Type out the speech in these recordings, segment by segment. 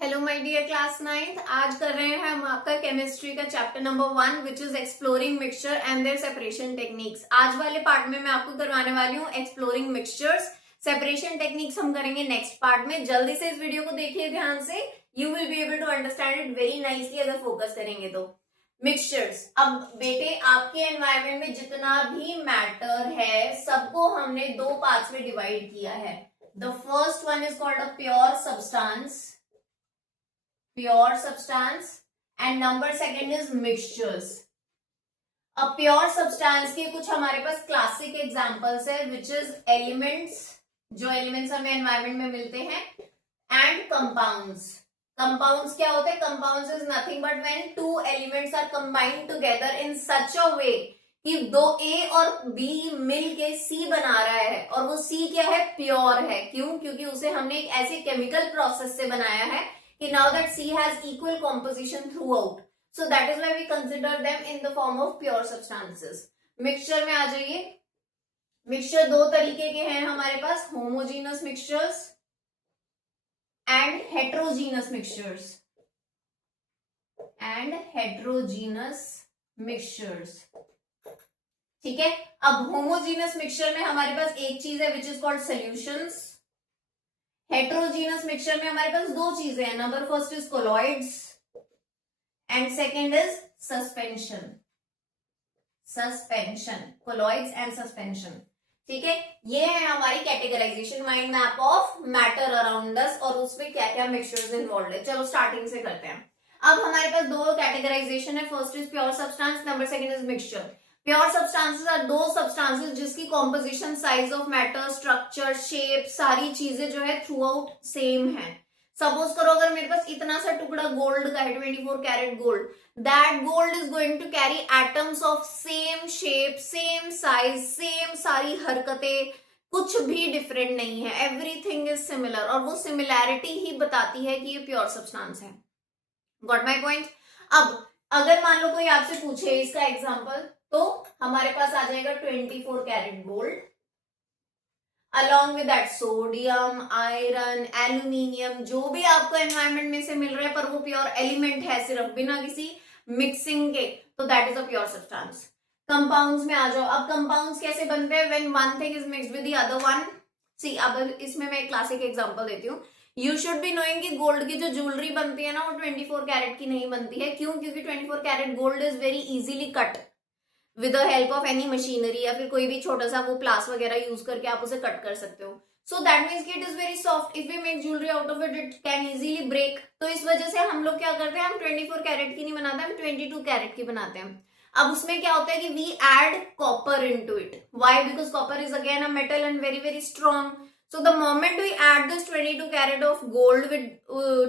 Hello my dear class ninth. आज कर रहे हैं हम आपका केमिस्ट्री का chapter number 1 which is exploring mixture and their separation techniques. आज वाले पार्ट में मैं आपको करवाने वाली हूँ एक्सप्लोरिंग मिक्सचर्स। सेपरेशन टेक्निक्स हम करेंगे नेक्स्ट पार्ट में। जल्दी से इस वीडियो को देखिए ध्यान से, you will be able to understand it very nicely अगर फोकस करेंगे तो। मिक्सचर्स, अब बेटे आपके एनवायरमेंट में जितना भी मैटर है सबको हमने दो पार्ट्स में डिवाइड किया है। The first one is called a pure substance and number second is mixtures. अब प्योर सब्सटेंस के कुछ हमारे पास क्लासिक एग्जांपल्स है विच इज एलिमेंट्स, जो एलिमेंट्स हमें एनवायरमेंट में मिलते हैं, एंड कंपाउंड्स। कंपाउंड्स क्या होते हैं? Compounds is nothing but when two elements are combined together in such a way कि दो ए और बी मिल के सी बना रहा है, और वो सी क्या है? प्योर है। क्यों? क्योंकि उसे हमने एक ऐसे केमिकल प्रोसेस से बनाया है कि now that C has equal composition throughout, so that is why we consider them in the form of pure substances. Mixture में आ जाइए। मिक्सचर दो तरीके के हैं हमारे पास, homogeneous mixtures and heterogeneous mixtures. ठीक है। अब होमोजीनस मिक्सचर में हमारे पास एक चीज है which is called solutions. Heterogeneous mixture में हमारे पास दो चीजें हैं, number first is colloids and second is suspension. Colloids and suspension. ठीक है, ये है हमारी categorization mind map of matter around us, और उसमें क्या क्या मिक्सचर्स इन्वॉल्व है। चलो स्टार्टिंग से करते हैं। अब हमारे पास दो कैटेगराइजेशन है, first is pure substance, number second is mixture. Pure substances are दो सब्सटेंसेस जिसकी composition, size of matter, structure, shape, सारी चीजें जो है थ्रू आउट सेम है। सपोज करो अगर मेरे पास इतना सा टुकड़ा गोल्ड का है, 24 carat gold, that gold is going to carry atoms of same shape, same size, same सारी हरकतें, कुछ भी डिफरेंट नहीं है, एवरीथिंग इज सिमिलर, और वो सिमिलैरिटी ही बताती है कि ये प्योर सब्सटेंस है। Got my point? अब अगर मान लो कोई आपसे पूछे इसका एग्जाम्पल, तो हमारे पास आ जाएगा 24 carat gold, along with that sodium, iron, aluminium, जो भी आपको एनवायरमेंट में से मिल रहा है पर वो प्योर एलिमेंट है सिर्फ, बिना किसी मिक्सिंग के, तो that is a pure substance. Compounds में आ जाओ। अब कंपाउंड्स कैसे बनते हैं? When one thing is mixed with the other one. See, अब इसमें मैं एक क्लासिक एग्जांपल देती हूँ। यू शुड बी नोइंग कि गोल्ड की जो ज्वेलरी बनती है ना, वो 24 कैरेट की नहीं बनती है। क्यों? क्योंकि 24 carat gold is very easily cut with the help of any machinery, या फिर कोई भी छोटा सा वो प्लास वगैरह यूज करके आप उसे कट कर सकते हो। So that means it is very soft. If we make jewellery out of it, it can easily break. तो इस वजह से हम लोग क्या करते हैं, हम 24 कैरेट की नहीं बनाते, हम 22 कैरेट की बनाते हैं। अब उसमें क्या होता है कि we add copper into it. Why? Because copper is again a metal and very very strong. So the moment we add this 22 carat of gold with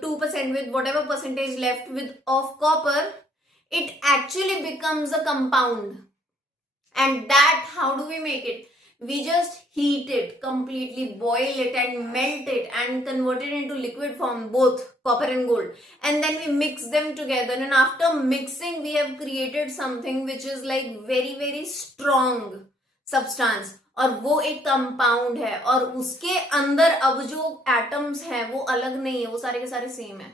2% with whatever percentage left with of copper, it actually becomes a compound. And that, how do we make it? We just heat it, completely boil it and melt it and convert it into liquid form, both copper and gold. And then we mix them together, and after mixing we have created something which is like very very strong substance, और वो एक compound है, और उसके अंदर अब जो atoms हैं वो अलग नहीं है, वो सारे के सारे सेम है।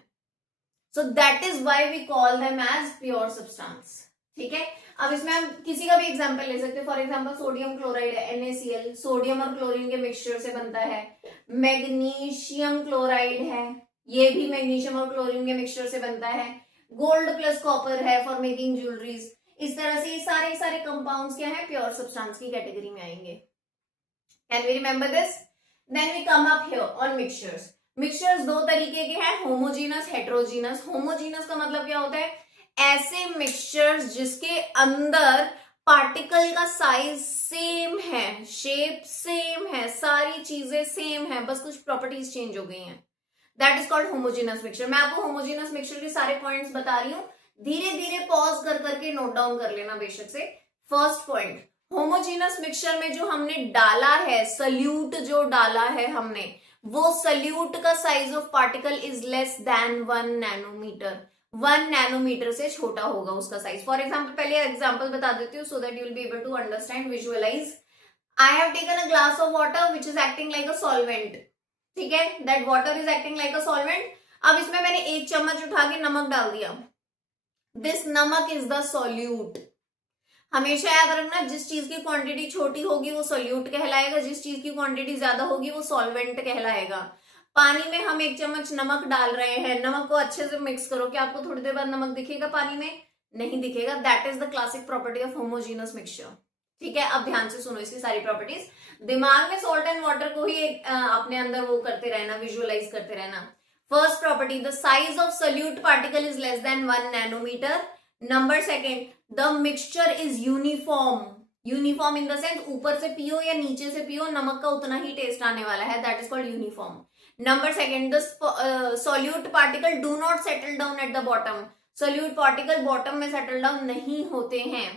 So that is why we call them as pure substance. ठीक है। अब इसमें हम किसी का भी एग्जांपल ले सकते हैं। फॉर एग्जांपल सोडियम क्लोराइड है, NaCl, सोडियम और क्लोरीन के मिक्सचर से बनता है। मैग्नीशियम क्लोराइड है, ये भी मैग्नीशियम और क्लोरीन के मिक्सचर से बनता है। गोल्ड प्लस कॉपर है फॉर मेकिंग ज्वेलरीज। इस तरह से ये सारे कंपाउंड्स क्या है? प्योर सब्सटेंस की कैटेगरी में आएंगे। Can we remember this? Then we come up here on mixtures. Mixtures दो तरीके के हैं, होमोजीनस, हेट्रोजीनस। होमोजीनस का मतलब क्या होता है? ऐसे मिक्सचर्स जिसके अंदर पार्टिकल का साइज सेम है, शेप सेम है, सारी चीजें सेम है, बस कुछ प्रॉपर्टीज चेंज हो गई हैं। That is called homogeneous mixture. मैं आपको होमोजीनस मिक्सचर के सारे पॉइंट्स बता रही हूँ, धीरे धीरे पॉज कर करके नोट डाउन कर लेना बेशक से। फर्स्ट पॉइंट, होमोजीनस मिक्सचर में जो हमने डाला है, सल्यूट जो डाला है हमने, वो सल्यूट का size of particle is less than 1 nanometre. 1 nanometre से छोटा होगा उसका साइज। फॉर एग्जाम्पल, पहले एग्जाम्पल बता देती हूँ so that you will be able to understand, visualise. I have taken a glass of water which is acting like a solvent. ठीक है, that water is acting like a solvent. अब इसमें मैंने 1 चम्मच उठा के नमक डाल दिया, दिस नमक इज द सॉल्यूट। हमेशा याद रखना, जिस चीज की क्वांटिटी छोटी होगी वो सोल्यूट कहलाएगा, जिस चीज की क्वांटिटी ज्यादा होगी वो सॉल्वेंट कहलाएगा। पानी में हम 1 चम्मच नमक डाल रहे हैं, नमक को अच्छे से मिक्स करो, क्या आपको थोड़ी देर बाद नमक दिखेगा पानी में? नहीं दिखेगा। That is the classic property of homogeneous mixture. ठीक है, अब ध्यान से सुनो इसकी सारी प्रॉपर्टीज। दिमाग में सॉल्ट एंड वाटर को ही अपने अंदर वो करते रहना, विजुअलाइज करते रहना। First property, the size of solute particle is less than 1 nanometre. Number second, the mixture is uniform. Uniform in the sense ऊपर से पियो या नीचे से पियो, नमक का उतना ही टेस्ट आने वाला है, that is called uniform. Number second, the solute particle do not settle down at the bottom. Solute particle bottom में सेटल डाउन नहीं होते हैं।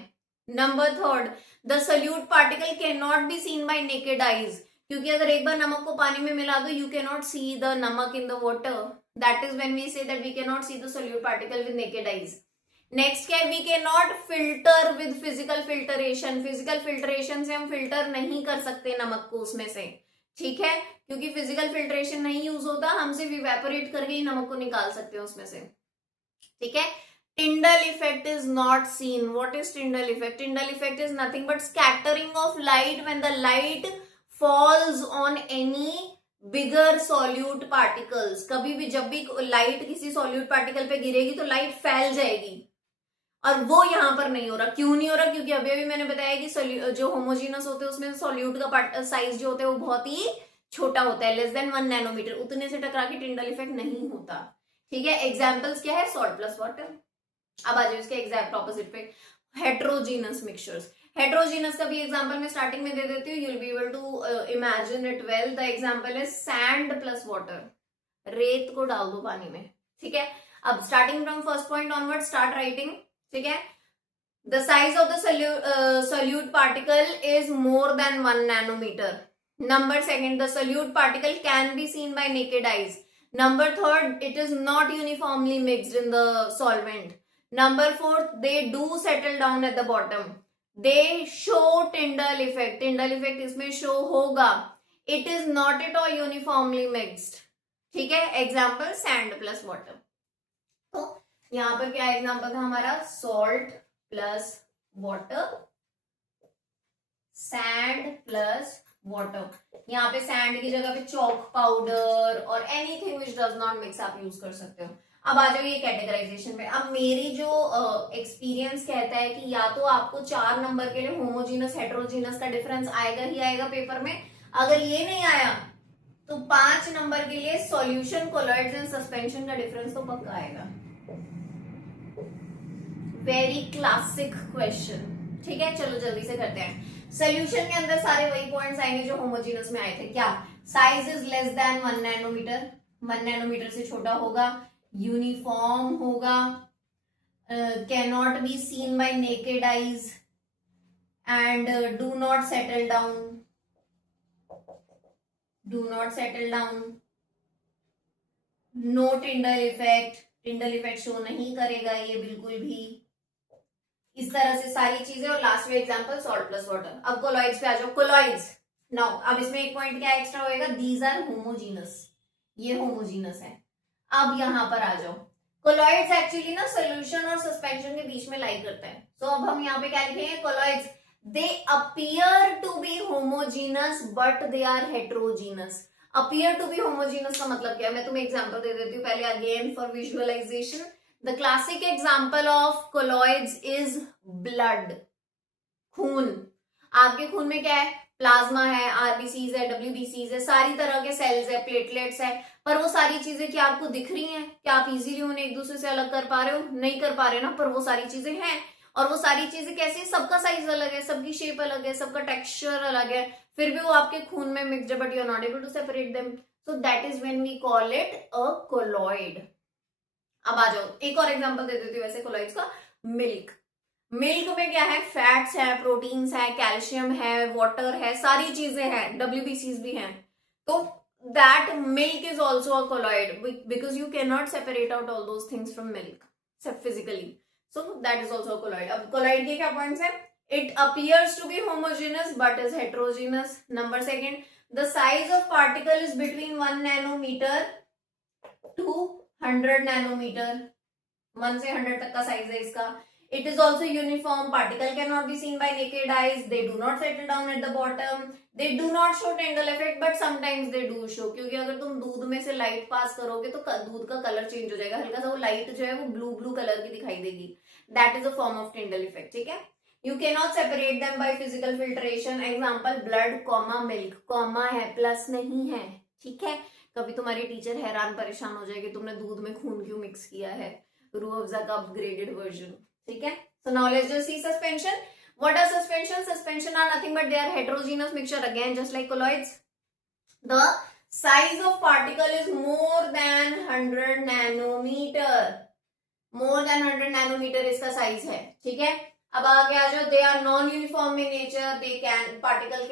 Number third, the solute particle can not be seen by naked eyes, क्योंकि अगर एक बार नमक को पानी में मिला दो, you can not see the namak in the water, that is when we say that we can not see the solute particle with naked eyes. Next क्या है, we can not filter with physical filtration. Physical filtration से हम filter नहीं कर सकते नमक को उसमें से, ठीक है, क्योंकि फिजिकल फिल्टरेशन नहीं यूज होता, हम सिर्फ इवेपोरेट करके ही नमक को निकाल सकते हैं उसमें से। ठीक है, Tyndall effect is not seen. What is Tyndall effect? Tyndall effect is nothing but scattering of light when the light falls on any bigger solute particles. कभी भी जब भी लाइट किसी solute particle पे गिरेगी तो लाइट फैल जाएगी, और वो यहां पर नहीं हो रहा। क्यों नहीं हो रहा? क्योंकि अभी अभी मैंने बताया कि जो होमोजीनस होते हैं उसमें सोल्यूट का साइज जो होता है वो बहुत ही छोटा होता है, लेस देन 1 नैनोमीटर। उतने से टकरा के टिंडल इफेक्ट नहीं होता। ठीक है, एग्जाम्पल्स क्या है? Salt plus water. अब आ जाओ इसके एग्जैक्ट ऑपोजिट पे, हेट्रोजीनस मिक्सचर्स। हेट्रोजीनस का भी एग्जांपल मैं स्टार्टिंग में दे देती हूँ, you will be able to imagine it well. The example is sand plus water. रेत को डाल दो पानी में, ठीक है। अब starting from first point onward start writing, ठीक है। The size of the solute particle is more than 1 nanometre. Number second, the solute particle can be seen by naked eyes. Number third, it is not uniformly mixed in the solvent. Number fourth, they do settle down at the bottom. They show Tyndall effect. Tyndall effect इसमें show होगा. It is not at all uniformly mixed. ठीक है, example sand plus water. तो यहाँ पर क्या example था हमारा? salt plus water, sand plus water. यहाँ पे सैंड की जगह पे चॉक पाउडर और anything which does not mix आप यूज कर सकते हो। अब आ जाओ ये कैटेगराइजेशन पे। अब मेरी जो एक्सपीरियंस कहता है कि या तो आपको 4 नंबर के लिए होमोजीनस हेट्रोजीनस का डिफरेंस आएगा ही आएगा पेपर में, अगर ये नहीं आया तो 5 नंबर के लिए सॉल्यूशन, कोलॉइड्स एंड सस्पेंशन का डिफरेंस तो पक्का आएगा। वेरी क्लासिक क्वेश्चन, ठीक है। चलो जल्दी से करते हैं। सोल्यूशन के अंदर सारे वही पॉइंट्स आएंगे जो होमोजीनस में आए थे। क्या? Size is less than 1 nanometre, 1 nanometre से छोटा होगा, यूनिफॉर्म होगा, can not be seen by naked eyes and do not settle down, do not settle down, no Tyndall effect, Tyndall effect show नहीं करेगा ये बिल्कुल भी, इस तरह से सारी चीजें। और लास्ट में एग्जांपल सॉल्ट प्लस वाटर। अब कोलॉइड्स पे आ जाओ। कोलॉइड्स नाउ, अब इसमें एक पॉइंट क्या एक्स्ट्रा होएगा? दीज आर होमोजीनस, ये होमोजीनस है। अब यहां पर आ जाओ, कोलॉइड्स एक्चुअली ना सोल्यूशन और सस्पेंशन के बीच में लाई करता है। सो अब हम यहाँ पे क्या लिखेंगे? Colloids they appear to be homogeneous but they are heterogeneous. Appear to be homogeneous का मतलब क्या है? मैं तुम्हें एग्जाम्पल दे देती हूँ पहले, again for visualisation. The classic example of colloids is blood, खून। आपके खून में क्या है? प्लाज्मा है, आरबीसीज है, डब्ल्यूबीसीज है, सारी तरह के सेल्स है, प्लेटलेट्स है। पर वो सारी चीजें क्या आपको दिख रही हैं? क्या आप इजीली उन्हें एक दूसरे से अलग कर पा रहे हो? नहीं कर पा रहे ना, पर वो सारी चीजें हैं। और वो सारी चीजें कैसी? सबका साइज अलग है, सबकी शेप अलग है, सबका टेक्सचर अलग है, फिर भी वो आपके खून में मिक्स्ड है, but you are not able to separate them. So that is when we call it a colloid. अब आ जाओ, एक और एग्जांपल दे देती हूँ वैसे कोलॉइड्स का। मिल्क, मिल्क में क्या है? फैट्स है, प्रोटीन्स है, कैल्शियम है, वाटर है, सारी चीजें हैं, डब्ल्यूबीसीज भी हैं। तो that milk is also a colloid because you can not separate out all those things from milk physically, so that is also colloid. अब कोलॉइड के क्या पॉइंट्स है? It appears to be homogeneous but is heterogeneous. Number second, the size of particle is between 1 nanometre to 100 nanometre, 1 से 100 तक का साइज है इसका। It is also uniform, particle can not be seen by naked eyes, they do not settle down at the bottom, they do not show Tyndall effect but sometimes they do show, क्योंकि अगर तुम दूध में से light pass करोगे तो दूध का कलर चेंज हो जाएगा, हल्का सा वो लाइट जो है वो ब्लू ब्लू कलर की दिखाई देगी, that is a form of Tyndall effect, ठीक है। You can not separate them by physical filtration, example blood comma milk, comma है प्लस नहीं है, ठीक है। कभी तुम्हारी टीचर हैरान परेशान हो जाएगी तुमने दूध में खून क्यों मिक्स किया है, रूह अफ़ज़ा का अपग्रेडेड वर्जन, ठीक है। So now let's just see suspension. What are suspension? Suspension are nothing but they are heterogeneous mixture, again just like colloids. The size of particle is more than 100 nanometer. More than 100 nanometer इसका size है, ठीक है। अब आगे आ जाओ, they are non-uniform in nature. They particle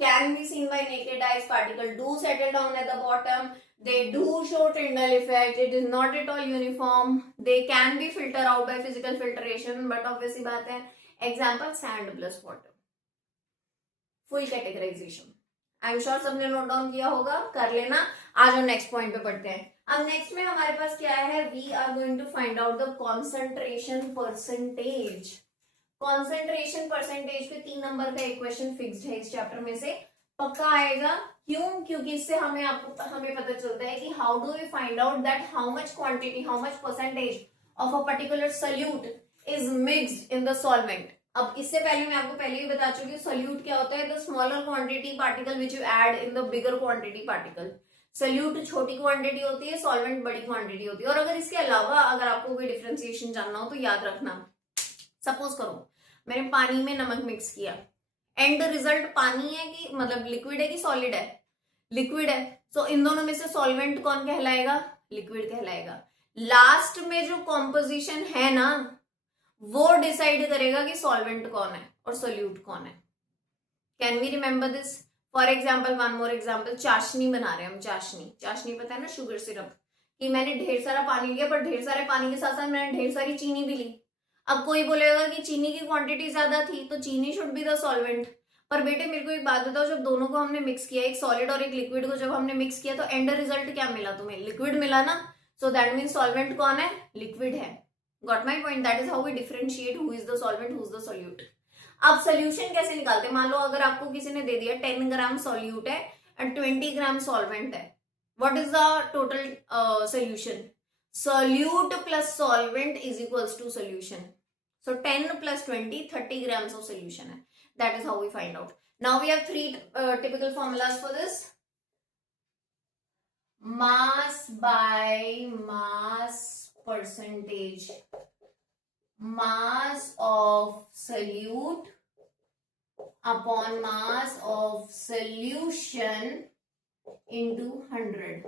can be seen by naked eyes. Particle do settle down at the bottom. They do show Tyndall effect. It is not at all uniform. They can be filtered out by physical filtration, but obviously बात है, example sand plus water. Full categorization. I'm sure सबने note down किया होगा, कर लेना। आ जाओ next point पे पढ़ते हैं। अब नेक्स्ट में हमारे पास क्या है, we are going to find out the concentration percentage. Concentration percentage पे 3 नंबर का एक क्वेश्चन फिक्स्ड है इस चैप्टर में से, पक्का आएगा। क्यों? क्योंकि इससे हमें पता चलता है कि how do we find out that how much quantity, how much percentage of a particular solute is mixed in the solvent. अब इससे पहले मैं आपको पहले ही बता चुकी हूँ सोल्यूट क्या होता है, the smaller quantity particle which you add in the bigger quantity particle. Solute छोटी क्वांटिटी होती है, सॉल्वेंट बड़ी क्वांटिटी होती है। और अगर इसके अलावा अगर आपको कोई डिफरेंशिएशन जानना हो तो याद रखना, सपोज करो मैंने पानी में नमक मिक्स किया, एंड रिजल्ट पानी है कि मतलब लिक्विड है कि सॉलिड है, लिक्विड है, सो इन दोनों में से सॉल्वेंट कौन कहलाएगा, लिक्विड कहलाएगा। लास्ट में जो कॉम्पोजिशन है ना वो डिसाइड करेगा कि सॉल्वेंट कौन है और सोल्यूट कौन है। Can we remember this? For example, one more example, चाशनी बना रहे हैं हम, चाशनी पता है ना, शुगर सिरप, कि मैंने ढेर सारा पानी लिया पर ढेर सारे पानी के साथ साथ मैंने ढेर सारी चीनी भी ली। अब कोई बोलेगा कि चीनी की क्वांटिटी ज्यादा थी तो चीनी शुड बी द सॉल्वेंट, पर बेटे मेरे को एक बात बताओ, जब दोनों को हमने मिक्स किया, एक सॉलिड और एक लिक्विड को जब हमने मिक्स किया तो एंड रिजल्ट क्या मिला तुम्हें, लिक्विड मिला ना, सो दैट मीन सॉल्वेंट कौन है, लिक्विड है। Got my point? That is how we differentiate who is the solvent, who is the solute. अब सोल्यूशन कैसे निकालते हैं? मान लो अगर आपको किसी ने दे दिया 10 ग्राम सोल्यूट है एंड 20 ग्राम सॉल्वेंट है, what is the total solution? Solute plus solvent is equals to solution. So 10 plus 20, 30 grams of solution है. That is how we find out. Now we have 3 typical formulas for this. Mass by mass percentage. Mass of solute upon mass of solution into 100.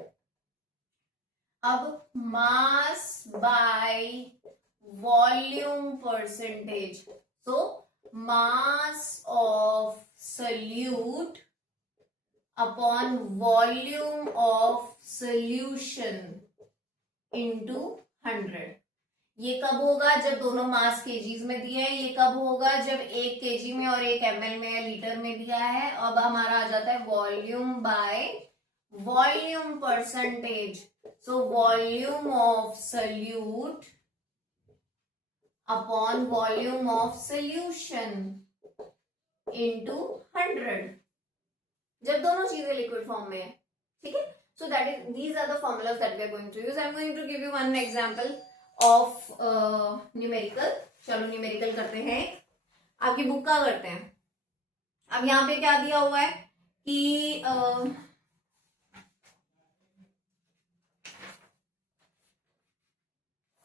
अब mass by volume percentage, so mass of solute upon volume of solution into 100। ये कब होगा? जब दोनों मास KGs में दिए हैं। ये कब होगा? जब 1 केजी में और 1 ml में, लीटर में दिया है। अब हमारा आ जाता है volume by volume percentage, so volume of solute upon volume of solution into 100, जब दोनों चीजें लिक्विड फॉर्म में है, ठीक है। So that is, these are the formulas that we are going to use. I am going to give you one example of numerical. चलो numerical करते हैं, आपकी बुक का करते हैं। अब यहाँ पे क्या दिया हुआ है कि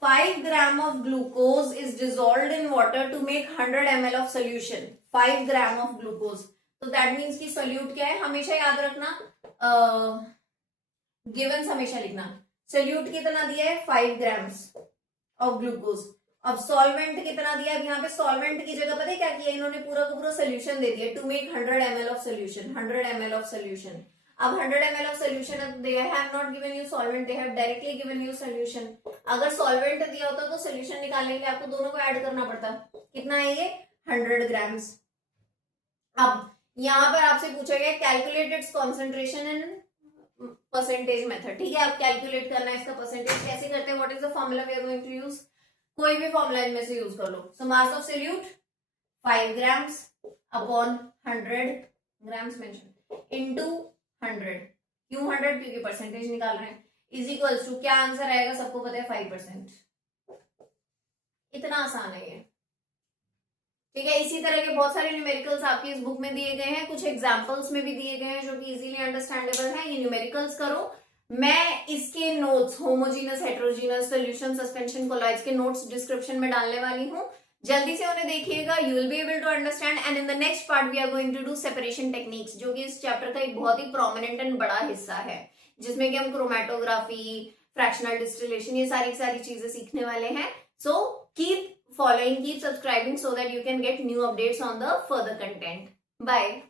5 gram of glucose is dissolved in water to make 100 ml of solution. 5 gram of glucose. तो दैट मीन्स कि सोल्यूट क्या है, हमेशा याद रखना, गिवन हमेशा लिखना। सोल्यूट कितना दिया है? 5 ग्राम्स ऑफ ग्लूकोज। अब सॉल्वेंट कितना दिया है? यहाँ पे सॉल्वेंट की जगह पता है क्या किया इन्होंने? पूरा का पूरा सोल्यूशन दे दिया, to make 100 ml of solution, 100 ml of solution. अब 100 ml ऑफ सोल्यूशन है, they have not given you solvent, they have directly given you solution. अगर सॉल्वेंट दिया होता तो सोल्यूशन निकालने के लिए आपको दोनों को ऐड करना पड़ता। कितना है ये? 100 ग्राम्स। अब यहां पर आपसे पूछा गया calculate its concentration in percentage method, ठीक है। अब कैलकुलेट करना है इसका परसेंटेज, कैसे करते हैं, what is the formula we are going to use, कोई भी फॉर्मूला इनमें से यूज कर लो। So mass of solute 5 grams upon 100 grams mention into 100, क्यों 100, क्योंकि परसेंटेज निकाल रहे हैं, इज इक्वल्स टू, क्या आंसर आएगा सबको पता है 5%। इतना आसान है ये, ठीक है। इसी तरह के बहुत सारे न्यूमेरिकल्स आपकी इस बुक में दिए गए हैं, कुछ एग्जांपल्स में भी दिए गए हैं जो कि इजीली अंडरस्टैंडेबल है। ये न्यूमेरिकल्स करो, मैं इसके notes homogeneous heterogeneous solution suspension colloids के नोट्स डिस्क्रिप्शन में डालने वाली हूँ, जल्दी से उन्हें देखिएगा, you will be able to understand. And in the next part we are going to do separation techniques, जो कि इस चैप्टर का एक बहुत ही प्रोमिनेंट एंड बड़ा हिस्सा है, जिसमें कि हम क्रोमेटोग्राफी, फ्रैक्शनल डिस्टिलेशन, ये सारी चीजें सीखने वाले हैं। So keep following, keep subscribing so that you can get new updates on the further content. Bye.